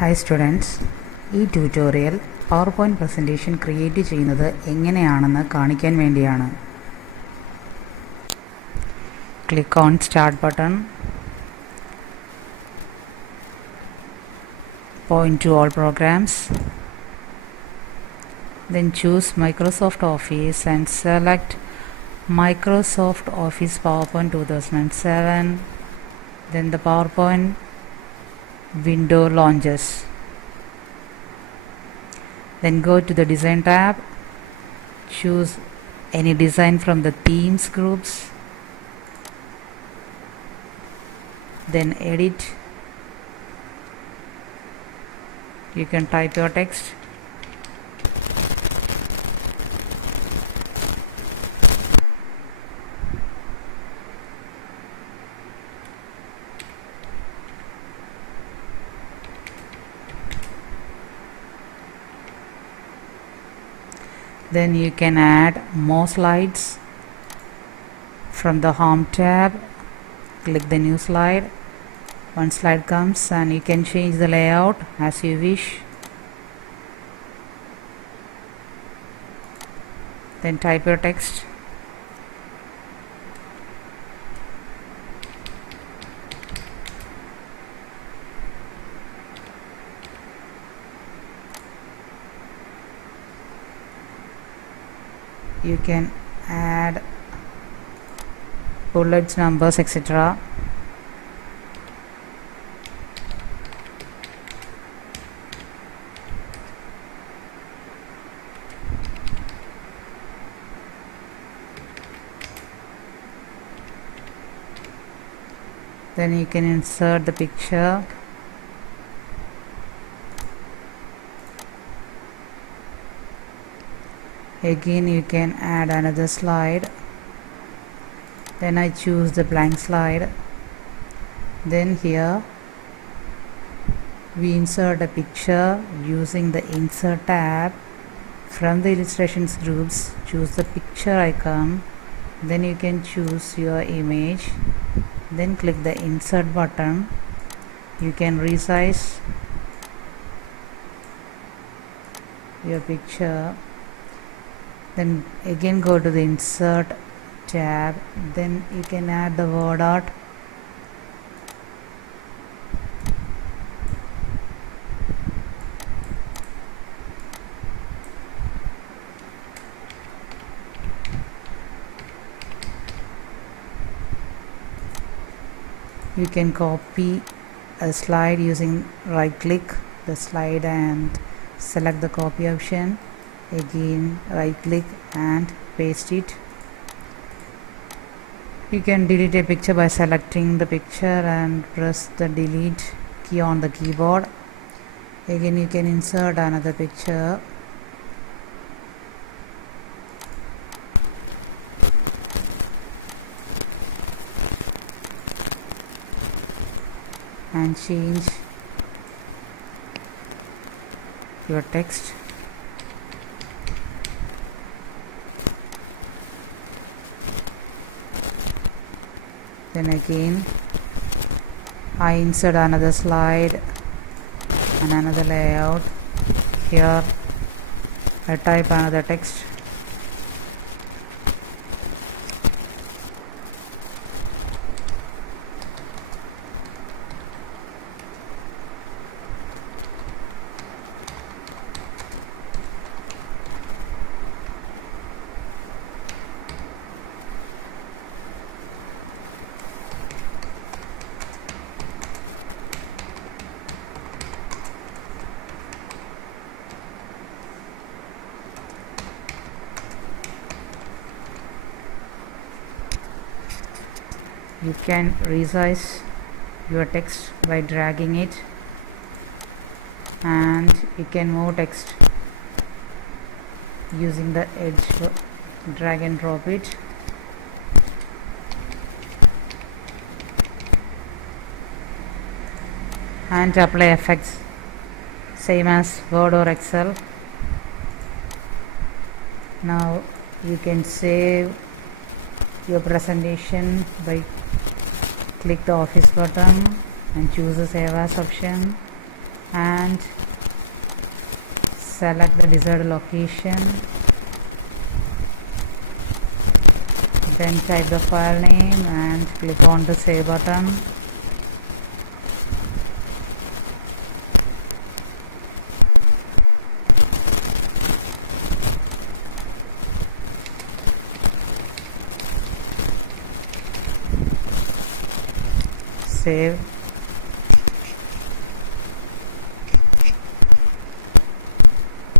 Hi students, ഈ tutorial PowerPoint presentation create ചെയ്യുന്നത് എങ്ങനെയാണെന്ന് കാണിക്കാൻ വേണ്ടിയാണ്. Click on Start button. Point to all programs. Then choose Microsoft Office and select Microsoft Office PowerPoint 2007. Then the PowerPoint window launches. Then go to the design tab, choose any design from the themes groups, then edit. You can type your text. Then you can add more slides from the home tab. Click the new slide. One slide comes and you can change the layout as you wish. Then type your text. You can add bullets, numbers, etc. Then you can insert the picture. Again you can add another slide. Then I choose the blank slide. Then here we insert a picture using the insert tab. From the illustrations groups, choose the picture icon. Then you can choose your image. Then click the insert button. You can resize your picture. Then again go to the insert tab. Then you can add the word art. You can copy a slide using right click the slide and select the copy option. Again right click and paste it. You can delete a picture by selecting the picture and press the delete key on the keyboard. Again you can insert another picture. And change your text. Then again I insert another slide and another layout. Here I type another text. You can resize your text by dragging it, and you can move text using the edge, drag and drop it. And apply effects same as Word or Excel. Now you can save your presentation by click the office button and choose the save as option. and select the desired location, then type the file name and click on the save button. Save.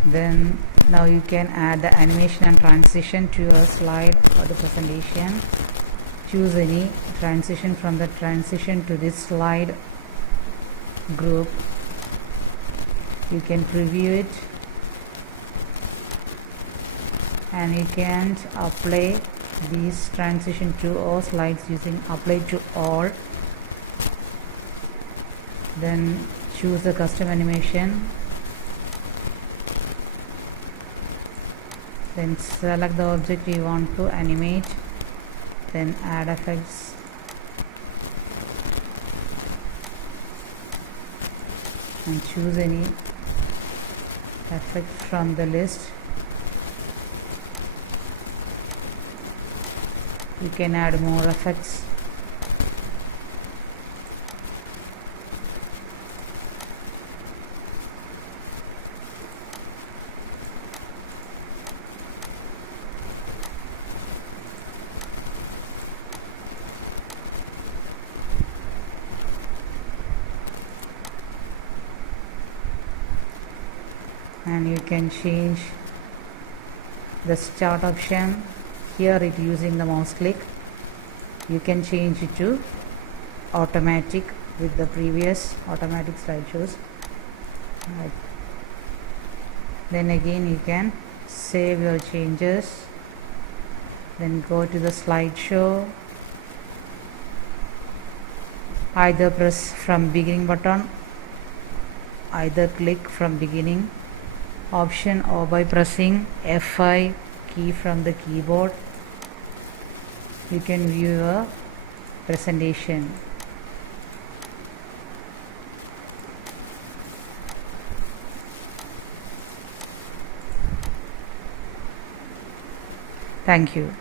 Then now you can add the animation and transition to your slide or the presentation. Choose any transition from the transition to this slide group. You can preview it and you can apply these transition to all slides using apply to all. Then choose the custom animation, then select the object you want to animate, then add effects, and choose any effect from the list. You can add more effects. And you can change the start option. Here it using the mouse click. You can change it to automatic with the previous automatic slideshows. Right. Then again you can save your changes, then go to the slideshow, either press from beginning button, either click from beginning option, or by pressing F5 key from the keyboard you can view a presentation. Thank you.